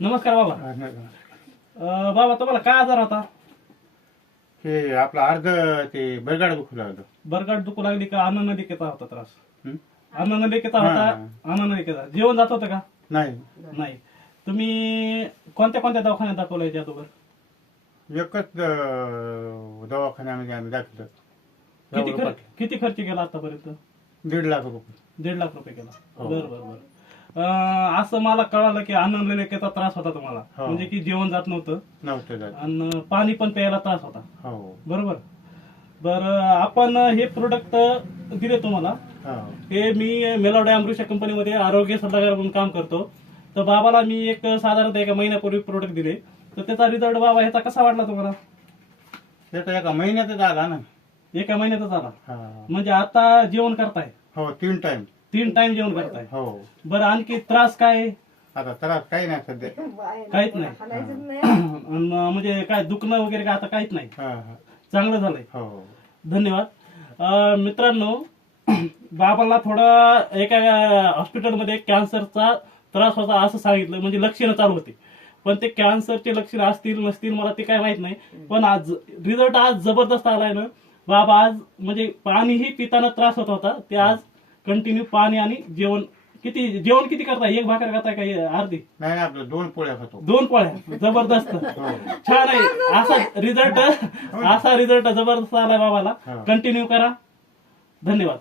नमस्कार बाबा. बाबा तुम्हाला काय आजार होता? हे आपला अर्ध ते बरगाड दुखू लागलं. बरगाट दुखू लागली का अन्ननलिकेचा होता त्रास? हं? अन्ननलिकेचा होता. अन्ननलिकेचा जेवण जात होतं का? नाही, नाही. तुम्ही कोणत्या कोणत्या दवाखान्यात दाखवलं याच्या अगोदर? एकच दवाखान्यामध्ये आम्ही दाखवलं. किती खर्च केला आतापर्यंत? 1.5 लाख रुपये. 1.5 लाख रुपये केला. हो. बरं. असं मला कळालं की अन्ननलिकेचा त्रास होता तुम्हाला, हो. म्हणजे की जेवण जात नव्हतं नव्हतं जात. आणि पाणी पण प्यायला त्रास होता. हो. बरोबर. बरं, आपण हे प्रोडक्ट दिले तुम्हाला. हो. हे मी मेलोडी अमृषा कंपनीमध्ये आरोग्य सल्लागार म्हणून काम करतो. तर बाबाला मी एक साधारणतः 1 महिन्यापूर्वी प्रोडक्ट दिले. तर त्याचा रिझल्ट बाबा ह्याचा कसा वाटला तुम्हाला? त्याचा 1 महिन्यातच आला ना. 1 महिन्यातच आला. हा. म्हणजे आता जेवण करताय? हो, 3 टाइम. 3 टाइम जेवण करताय. हो. बरं, आणखी त्रास काय? आता त्रास काही नाही सध्या. काहीच नाही. अन म्हणजे काय दुखणं वगैरे काय आता काहीच नाही? हा, हा. चांगलं झालंय. हो. धन्यवाद. मित्रांनो, बाबाला थोडा एका हॉस्पिटलमध्ये कॅन्सरचा त्रास होता असं सांगितलं, म्हणजे लक्षणं चालू होती. पण ते कॅन्सरचे लक्षणं असतील नसतील मला ते काय माहित नाही. पण आज रिझल्ट आज जबरदस्त आलाय ना. बाबा आज म्हणजे पाणीही पिताना त्रास होत होता, ते आज कंटिन्यू पाणी आणि जेवण किती करताय? 1 भाकर करताय का अर्धी? नाही, आपलं 2 पोळ्या खातो. 2 पोळ्या. जबरदस्त. हो. छान आहे. असा रिझल्ट जबरदस्त आलाय बाबाला. हो. कंटिन्यू करा. धन्यवाद.